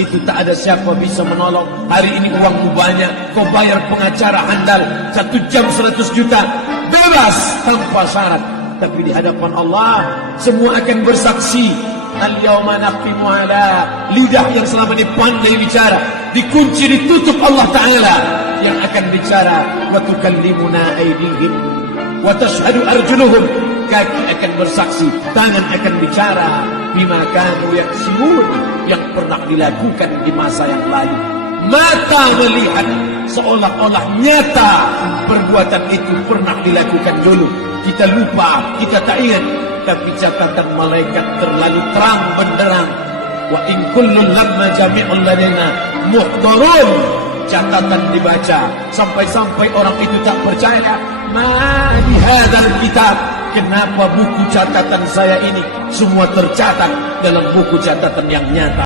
itu tak ada siapa bisa menolong. Hari ini uangmu banyak, kau bayar pengacara handal 1 jam 100 juta, bebas tanpa syarat. Tapi di hadapan Allah semua akan bersaksi. Al-yawma naqimu ala, lidah yang selama ini pandai bicara dikunci, ditutup Allah Ta'ala yang akan bicara. Wa tukallimuna aydihim wa tashhadu arjuluhum, kaki akan bersaksi, tangan akan bicara. Bima kanu yaksibun, yang pernah dilakukan di masa yang lalu. Mata melihat seolah-olah nyata perbuatan itu pernah dilakukan dulu. Kita lupa, kita tak ingat, tapi catatan malaikat terlalu terang benderang. Wa in kullun lamma jami'un ladaina muhdarun, catatan dibaca sampai-sampai orang itu tak percaya. Ma di hadzal kitab, kenapa buku catatan saya ini semua tercatat dalam buku catatan yang nyata.